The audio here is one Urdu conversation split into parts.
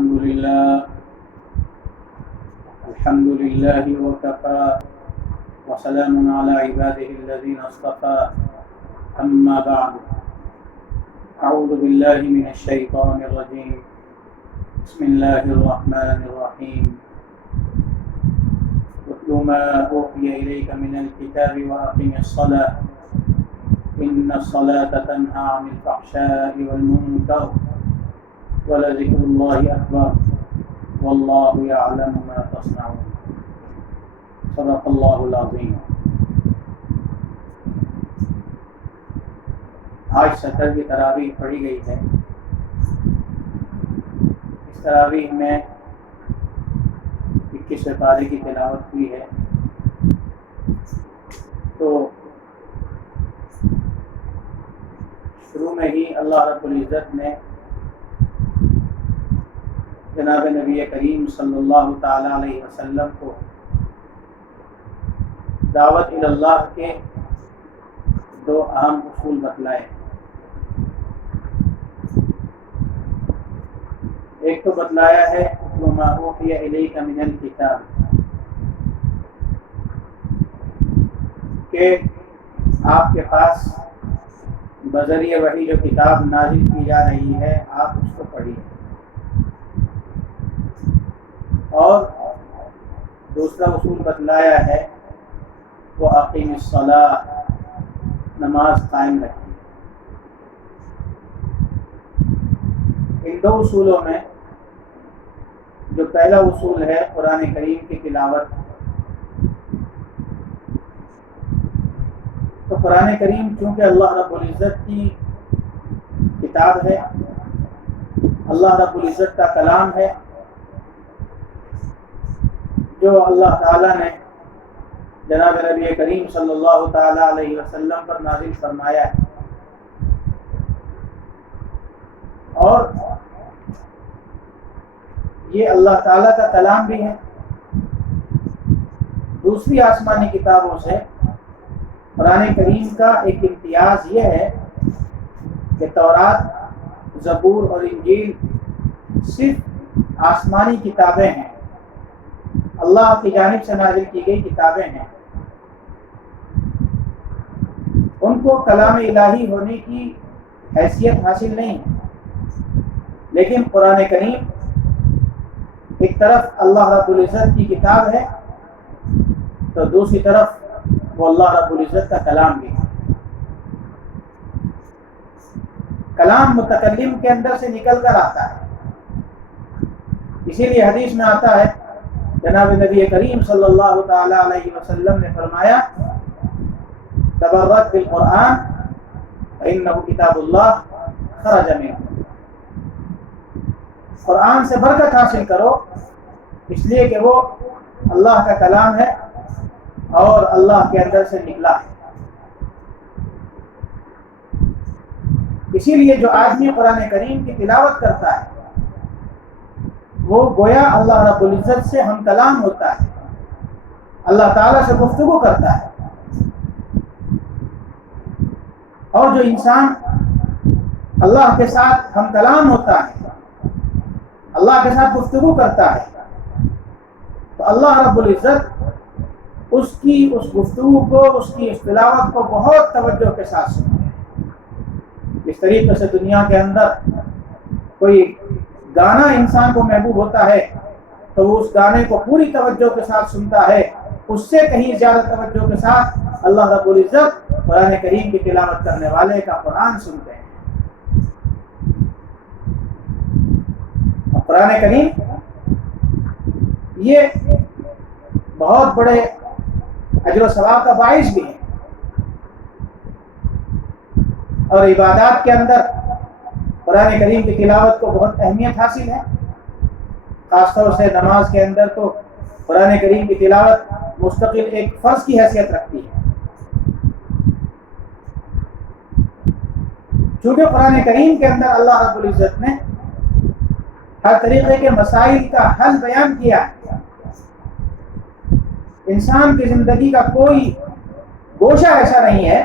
الحمد لله وكفى وسلام على عباده الذين اصطفى أما بعد أعوذ بالله من الشيطان الرجيم بسم الله الرحمن الرحيم واتل ما أوحي إليك من الكتاب وأقم الصلاة إن الصلاة تنهى عن الفحشاء والمنكر ولذكر الله أكبر والله يعلم ما تصنعون صدق الله العظيم۔ آج سحر کی تراویح پڑھی گئی ہے۔ اس تراویح میں 21 پارے کی تلاوت ہوئی ہے۔ تو شروع میں ہی اللہ رب العزت نے جناب نبی کریم صلی اللہ تعالی علیہ وسلم کو دعوت اللہ کے دو اہم اصول بتلائے۔ ایک تو بتلایا ہے ما اوحی الیک من الکتاب، کہ آپ کے پاس بذریعہ وحی جو کتاب نازل کی جا رہی ہے آپ اس کو پڑھیے، اور دوسرا اصول بتلایا ہے وہ اقیم الصلاۃ، نماز قائم رکھیے۔ ان دو اصولوں میں جو پہلا اصول ہے قرآن کریم کی تلاوت، تو قرآن کریم چونکہ اللہ رب العزت کی کتاب ہے، اللہ رب العزت کا کلام ہے، جو اللہ تعالیٰ نے جناب نبی کریم صلی اللہ تعالیٰ علیہ وسلم پر نازل فرمایا ہے، اور یہ اللہ تعالیٰ کا کلام بھی ہے۔ دوسری آسمانی کتابوں سے قرآن کریم کا ایک امتیاز یہ ہے کہ تورات، زبور اور انجیل صرف آسمانی کتابیں ہیں، اللہ کی جانب سے نازل کی گئی کتابیں ہیں، ان کو کلام الہی ہونے کی حیثیت حاصل نہیں ہے۔ لیکن قرآن کریم ایک طرف اللہ رب العزت کی کتاب ہے تو دوسری طرف وہ اللہ رب العزت کا کلام بھی ہے۔ کلام متکلم کے اندر سے نکل کر آتا ہے، اسی لیے حدیث میں آتا ہے جناب نبی کریم صلی اللہ تعالی علیہ وسلم نے فرمایا تبرک بالقرآن فإنہ کتاب اللہ خرج منہ، قرآن سے برکت حاصل کرو اس لیے کہ وہ اللہ کا کلام ہے اور اللہ کے اندر سے نکلا ہے۔ اسی لیے جو آدمی قرآن کریم کی تلاوت کرتا ہے وہ گویا اللہ رب العزت سے ہم کلام ہوتا ہے، اللہ تعالیٰ سے گفتگو کرتا ہے۔ اور جو انسان اللہ کے ساتھ ہم کلام ہوتا ہے، اللہ کے ساتھ گفتگو کرتا ہے، تو اللہ رب العزت اس کی اس گفتگو کو، اس کی اس تلاوت کو بہت توجہ کے ساتھ سنتے ہیں۔ اس طریقے سے دنیا کے اندر کوئی گانا انسان کو محبوب ہوتا ہے تو وہ اس گانے کو پوری توجہ کے ساتھ سنتا ہے، اس سے کہیں زیادہ توجہ کے ساتھ اللہ رب العزت قرآن کریم کی تلاوت کرنے والے کا قرآن سنتے ہیں۔ اور قرآن کریم یہ بہت بڑے اجر و ثواب کا باعث بھی ہے، اور عبادات کے اندر قرآن کریم کی تلاوت کو بہت اہمیت حاصل ہے۔ خاص طور سے نماز کے اندر تو قرآن کریم کی تلاوت مستقل ایک فرض کی حیثیت رکھتی ہے، چونکہ قرآن کریم کے اندر اللہ رب العزت نے ہر طریقے کے مسائل کا حل بیان کیا ہے۔ انسان کی زندگی کا کوئی گوشہ ایسا نہیں ہے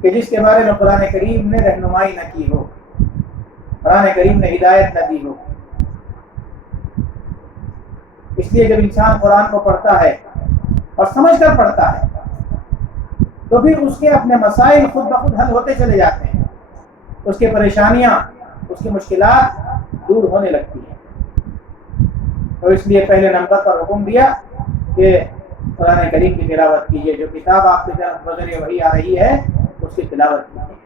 کہ جس کے بارے میں قرآن کریم نے رہنمائی نہ کی ہو، قرآن کریم نے ہدایت نہ دی ہو۔ اس لیے جب انسان قرآن کو پڑھتا ہے اور سمجھ کر پڑھتا ہے تو پھر اس کے اپنے مسائل خود بخود حل ہوتے چلے جاتے ہیں، اس کی پریشانیاں، اس کی مشکلات دور ہونے لگتی ہیں۔ تو اس لیے پہلے نمبر پر حکم دیا کہ قرآن کریم کی تلاوت کیجیے، جو کتاب آپ کی طرف بذریعہ وحی آ رہی ہے اس کی تلاوت کیجیے،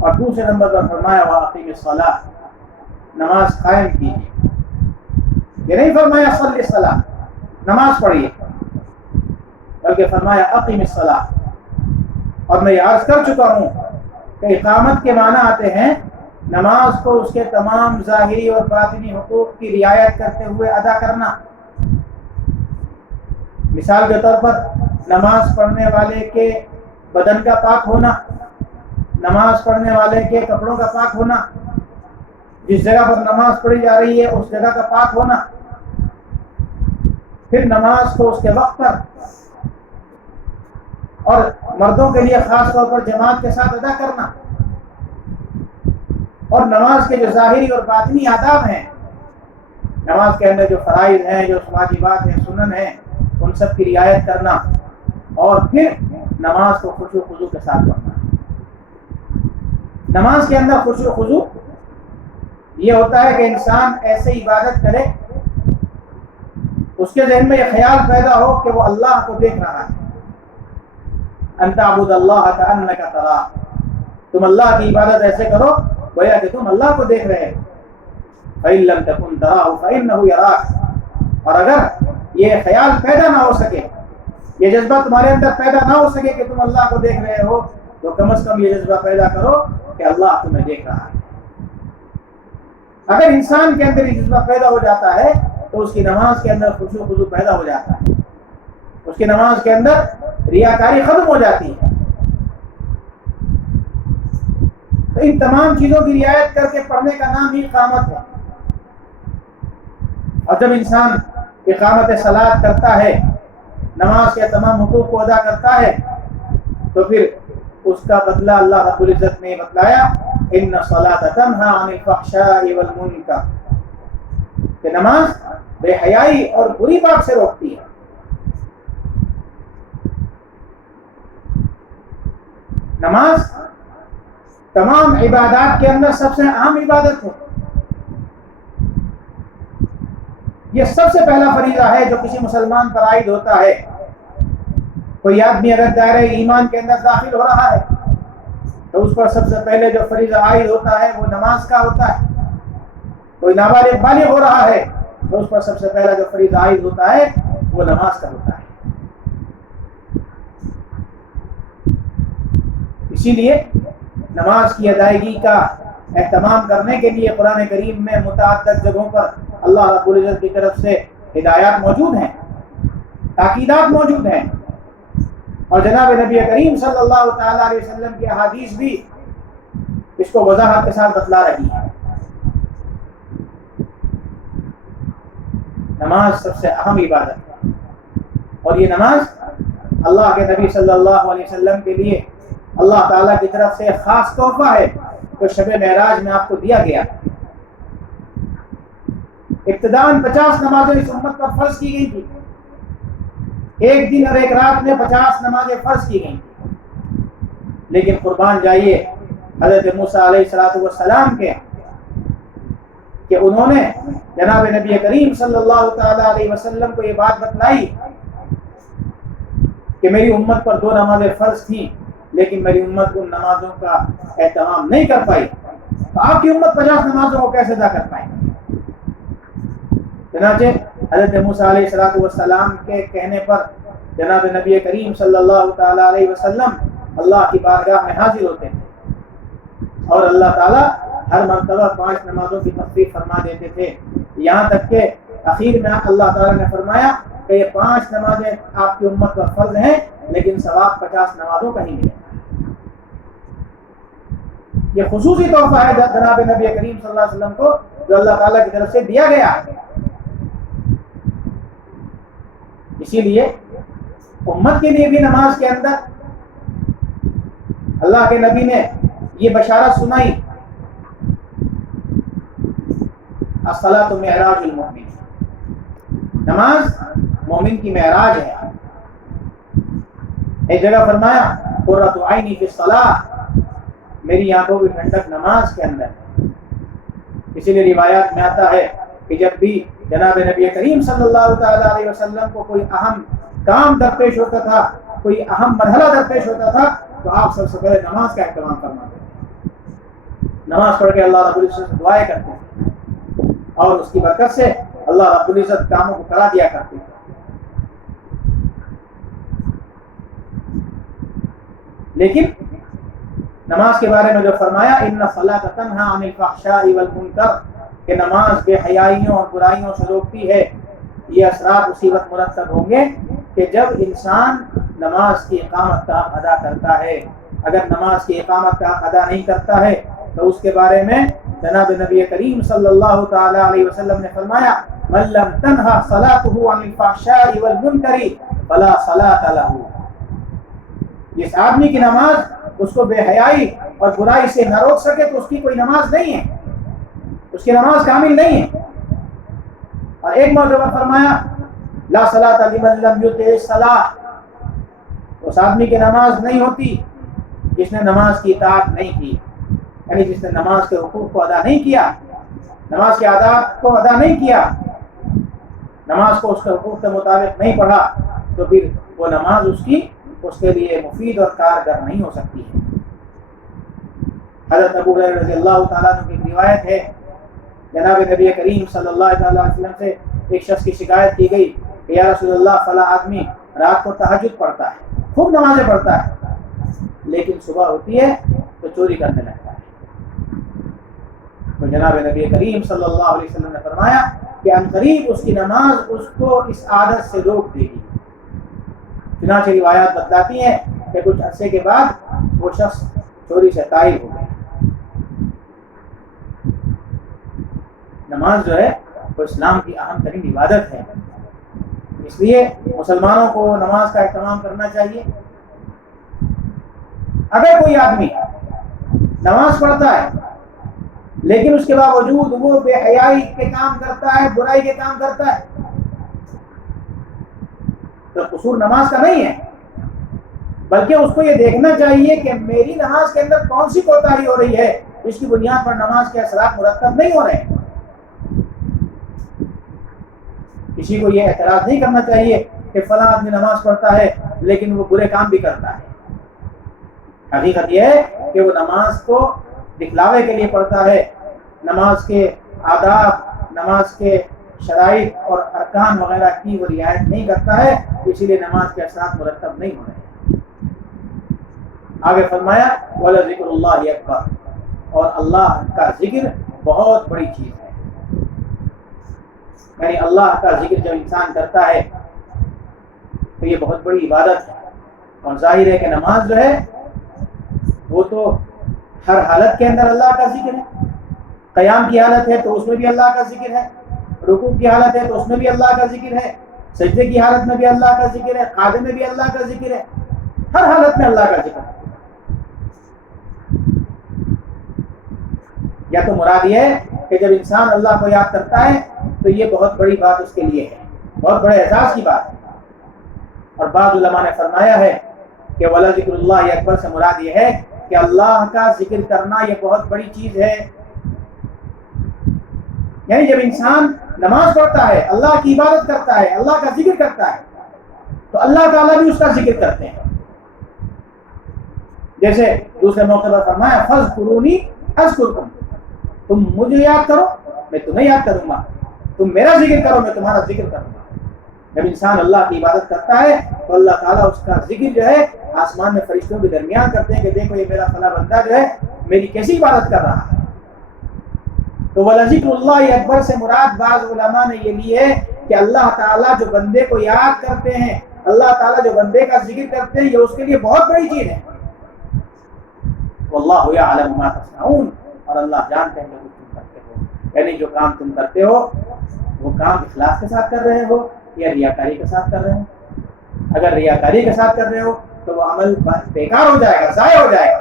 اور دوسرے نمبر پر فرمایا وَأَقِیمِ الصَّلَاةَ، نماز قائم کیجیے۔ یہ نہیں فرمایا صلی الصلاۃ، نماز پڑھیے، بلکہ فرمایا اقیم الصلاۃ۔ اور میں یہ عرض کر چکا ہوں کہ اقامت کے معنی آتے ہیں نماز کو اس کے تمام ظاہری اور باطنی حقوق کی رعایت کرتے ہوئے ادا کرنا۔ مثال کے طور پر نماز پڑھنے والے کے بدن کا پاک ہونا، نماز پڑھنے والے کے کپڑوں کا پاک ہونا، جس جگہ پر نماز پڑھی جا رہی ہے اس جگہ کا پاک ہونا، پھر نماز کو اس کے وقت پر اور مردوں کے لیے خاص طور پر جماعت کے ساتھ ادا کرنا، اور نماز کے جو ظاہری اور باطنی آداب ہیں، نماز کے اندر جو فرائض ہیں، جو واجبات ہیں، سنن ہیں، ان سب کی رعایت کرنا، اور پھر نماز کو خشوع و خضوع کے ساتھ پڑھنا۔ نماز کے اندر خشوع و خضوع یہ ہوتا ہے کہ انسان ایسے عبادت کرے اس کے ذہن میں یہ خیال پیدا ہو کہ وہ اللہ کو دیکھ رہا ہے۔ ان تعبد اللہ کأنک تراہ، تم اللہ کی عبادت ایسے کرو گویا کہ تم اللہ کو دیکھ رہے ہو۔ فإن لم تكن تراه فإنه يراك، اور اگر یہ خیال پیدا نہ ہو سکے، یہ جذبہ تمہارے اندر پیدا نہ ہو سکے کہ تم اللہ کو دیکھ رہے ہو، تو کم از کم یہ جذبہ پیدا کرو کہ اللہ تمہیں دیکھ رہا ہے۔ اگر انسان کے اندر یہ جذبہ پیدا ہو جاتا ہے تو اس کی نماز کے اندر خشوع و خضوع پیدا ہو جاتا ہے، اس کی نماز کے اندر ریاکاری ختم ہو جاتی ہے۔ تو ان تمام چیزوں کی رعایت کر کے پڑھنے کا نام ہی اقامت ہے۔ اور جب انسان اقامت صلاۃ کرتا ہے، نماز کے تمام حقوق کو ادا کرتا ہے، تو پھر اس کا بدلہ اللہ رب العزت نے بتلایا ان الصلاۃ تنہی عن الفحشاء والمنکر، کہ نماز بے حیائی اور بری بات سے روکتی ہے۔ نماز تمام عبادات کے اندر سب سے اہم عبادت ہے۔ یہ سب سے پہلا فریضہ ہے جو کسی مسلمان پر عائد ہوتا ہے۔ کوئی آدمی اگر دائرہ ایمان کے اندر داخل ہو رہا ہے تو اس پر سب سے پہلے جو فریضہ عائد ہوتا ہے وہ نماز کا ہوتا ہے۔ کوئی نابالغ بالغ ہو رہا ہے تو اس پر سب سے پہلا جو فریضہ عائد ہوتا ہے وہ نماز کا ہوتا ہے۔ اسی لیے نماز کی ادائیگی کا اہتمام کرنے کے لیے قرآن کریم میں متعدد جگہوں پر اللہ رب العزت کی طرف سے ہدایات موجود ہیں، تاکیدات موجود ہیں، اور جناب نبی کریم صلی اللہ تعالیٰ علیہ وسلم کی احادیث بھی اس کو وضاحت کے ساتھ بتلا رہی ہے۔ نماز سب سے اہم عبادت ہے، اور یہ نماز اللہ کے نبی صلی اللہ علیہ وسلم کے لیے اللہ تعالیٰ کی طرف سے خاص تحفہ ہے جو شب معراج میں آپ کو دیا گیا۔ ابتداً 50 نمازیں اس امت پر فرض کی گئی تھی، ایک دن اور ایک رات میں 50 نمازیں فرض کی گئی، لیکن قربان جائیے حضرت موسیٰ علیہ السلام کے کہ انہوں نے جناب نبی کریم صلی اللہ تعالیٰ علیہ وسلم کو یہ بات بتلائی کہ میری امت پر 2 نمازیں فرض تھیں لیکن میری امت ان نمازوں کا اہتمام نہیں کر پائی، تو آپ کی امت 50 نمازوں کو کیسے ادا کر پائے؟ چنانچہ حضرت موسیٰ علیہ السلام کے کہنے پر جناب نبی کریم صلی اللہ تعالیٰ علیہ وسلم اللہ کی بارگاہ میں حاضر ہوتے ہیں، اور اللہ تعالیٰ ہر مرتبہ 5 نمازوں کی تخفیف فرما دیتے تھے، یہاں تک کہ اخیر میں اللہ تعالیٰ نے فرمایا کہ یہ 5 نمازیں آپ کی امت پر فرض ہیں لیکن ثواب 50 نمازوں کا ہی ملے۔ یہ خصوصی تحفہ ہے جناب نبی کریم صلی اللہ علیہ وسلم کو جو اللہ تعالیٰ کی طرف سے دیا گیا۔ اسی لیے امت کے لیے بھی نماز کے اندر اللہ کے نبی نے یہ بشارت سنائی، الصلاۃ معراج المؤمن، نماز مومن کی معراج ہے. ایک جگہ فرمایا قرۃ عینی فی الصلاۃ، میری آنکھوں کی ٹھنڈک نماز کے اندر ہے. اسی لیے روایات میں آتا ہے کہ جب بھی جناب نبی کریم صلی اللہ تعالی علیہ وسلم کو کوئی اہم کام درپیش ہوتا تھا، کوئی اہم مرحلہ درپیش ہوتا تھا، تو آپ سب سے پہلے نماز کا اہتمام فرماتے ہیں. نماز پڑھ کے اللہ رب العزت سے دعائیں کرتے ہیں اور اس کی برکت سے اللہ رب العزت کاموں کو کرا دیا کرتے ہیں. لیکن نماز کے بارے میں جو فرمایا ان الصلاۃ تنہی عن الفحشاء والمنکر، کہ نماز بے حیائیوں اور برائیوں سے روکتی ہے، یہ اثرات اسی وقت مرتب ہوں گے کہ جب انسان نماز کی اقامت کا حق ادا کرتا ہے. اگر نماز کی اقامت کا حق ادا نہیں کرتا ہے تو اس کے بارے میں جناب نبی کریم صلی اللہ تعالی علیہ وسلم نے فرمایا من لم تنہی صلاته عن الفحشاء والمنکر فلا صلاۃ له. جس آدمی کی نماز اس کو بے حیائی اور برائی سے نہ روک سکے تو اس کی کوئی نماز نہیں ہے، اس کی نماز کامل نہیں ہے. اور ایک مرتبہ فرمایا لا صلاۃ لمن لم یطع الصلاۃ، اس آدمی کی نماز نہیں ہوتی جس نے نماز کی اطاعت نہیں کی، یعنی جس نے نماز کے حقوق کو ادا نہیں کیا، نماز کے آداب کو ادا نہیں کیا، نماز کو اس کے حقوق کے مطابق نہیں پڑھا، تو پھر وہ نماز اس کے لیے مفید اور کارگر نہیں ہو سکتی ہے. حضرت ابو ہریرہ رضی اللہ تعالیٰ عنہ کی روایت ہے جناب نبی کریم صلی اللہ علیہ وسلم سے ایک شخص کی شکایت کی گئی کہ یا رسول اللہ فلاں آدمی رات کو تہجد پڑھتا ہے، خوب نمازیں پڑھتا ہے، لیکن صبح ہوتی ہے تو چوری کرنے لگتا ہے. تو جناب نبی کریم صلی اللہ علیہ وسلم نے فرمایا کہ عنقریب اس کی نماز اس کو اس عادت سے روک دے گی. چنانچہ روایات بتلاتی ہیں کہ کچھ عرصے کے بعد وہ شخص چوری سے طائب ہو گیا. نماز جو ہے وہ اسلام کی اہم ترین عبادت ہے، اس لیے مسلمانوں کو نماز کا اہتمام کرنا چاہیے. اگر کوئی آدمی نماز پڑھتا ہے لیکن اس کے باوجود وہ بے حیائی کے کام کرتا ہے، برائی کے کام کرتا ہے، تو قصور نماز کا نہیں ہے، بلکہ اس کو یہ دیکھنا چاہیے کہ میری نماز کے اندر کون سی کوتاہی ہو رہی ہے، اس کی بنیاد پر نماز کے اثرات مرتب نہیں ہو رہے ہیں. کسی کو یہ اعتراض نہیں کرنا چاہیے کہ فلاں آدمی نماز پڑھتا ہے لیکن وہ برے کام بھی کرتا ہے. حقیقت یہ ہے کہ وہ نماز کو دکھلاوے کے لیے پڑھتا ہے، نماز کے آداب، نماز کے شرائط اور ارکان وغیرہ کی وہ رعایت نہیں کرتا ہے، اسی لیے نماز کے اثرات مرتب نہیں ہو رہے ہیں. آگے فرمایا وَلَذِكْرُ اللَّهِ أَكْبَرُ، اور اللہ کا ذکر بہت بڑی چیز ہے. یعنی اللہ کا ذکر جب انسان کرتا ہے تو یہ بہت بڑی عبادت ہے. اور ظاہر ہے کہ نماز جو ہے وہ تو ہر حالت کے اندر اللہ کا ذکر ہے. قیام کی حالت ہے تو اس میں بھی اللہ کا ذکر ہے، رکوع کی حالت ہے تو اس میں بھی اللہ کا ذکر ہے، سجدے کی حالت میں بھی اللہ کا ذکر ہے، قعدے میں بھی اللہ کا ذکر ہے، ہر حالت میں اللہ کا ذکر ہے. یا تو مراد یہ ہے کہ جب انسان اللہ کو یاد کرتا ہے تو یہ بہت بڑی بات اس کے لیے ہے، بہت بڑے اعزاز کی بات ہے. اور بعض علماء نے فرمایا ہے کہ وَلَذِكْرُ اللَّهِ اکبر سے مراد یہ ہے کہ اللہ کا ذکر کرنا یہ بہت بڑی چیز ہے. یعنی جب انسان نماز پڑھتا ہے، اللہ کی عبادت کرتا ہے، اللہ کا ذکر کرتا ہے، تو اللہ تعالیٰ بھی اس کا ذکر کرتے ہیں. جیسے دوسرے موقع پر فرمایا فَاذْكُرُونِي أَذْكُرْكُمْ، تم مجھے یاد کرو میں تمہیں یاد کروں گا، تم میرا ذکر کرو میں تمہارا ذکر کروں گا. جب انسان اللہ کی عبادت کرتا ہے تو اللہ تعالیٰ اس کا ذکر جو ہے آسمان میں فرشتوں کے درمیان کرتے ہیں کہ دیکھو یہ میرا فلاں بندہ جو ہے میری کیسی عبادت کر رہا ہے. تو وَلَذِكْرُ اللَّهِ اکبر سے مراد بعض علماء نے یہ لی ہے کہ اللہ تعالیٰ جو بندے کو یاد کرتے ہیں، اللہ تعالیٰ جو بندے کا ذکر کرتے ہیں، یہ اس کے لیے بہت بڑی چیز ہے. وَاللَّهُ يَعْلَمُ مَا تَصْنَعُونَ، اور اللہ جانتے ہیں جو تم کرتے ہو. یعنی جو کام تم کرتے ہو وہ کام اخلاص کے ساتھ کر رہے ہو یا ریاکاری کے ساتھ کر رہے ہو. اگر ریاکاری کے ساتھ کر رہے ہو تو وہ عمل بیکار ہو جائے گا، ضائع ہو جائے گا.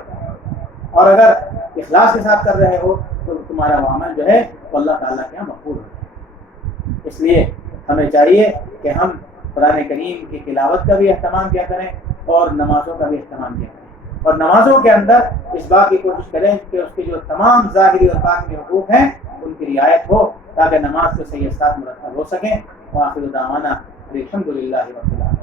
اور اگر اخلاص کے ساتھ کر رہے ہو تو تمہارا وہ عمل جو ہے وہ اللہ تعالیٰ کے یہاں مقبول ہو جائے. اس لیے ہمیں چاہیے کہ ہم قرآن کریم کی تلاوت کا بھی اہتمام کیا کریں اور نمازوں کا بھی اہتمام کیا کریں، اور نمازوں کے اندر اس بات کی کوشش کریں کہ اس کے جو تمام ظاہری اور باطنی حقوق ہیں ان کی رعایت ہو، تاکہ نماز کے صحیح ساتھ مرتب ہو سکیں۔ وآخر دعوانا الحمد للہ رب العالمین۔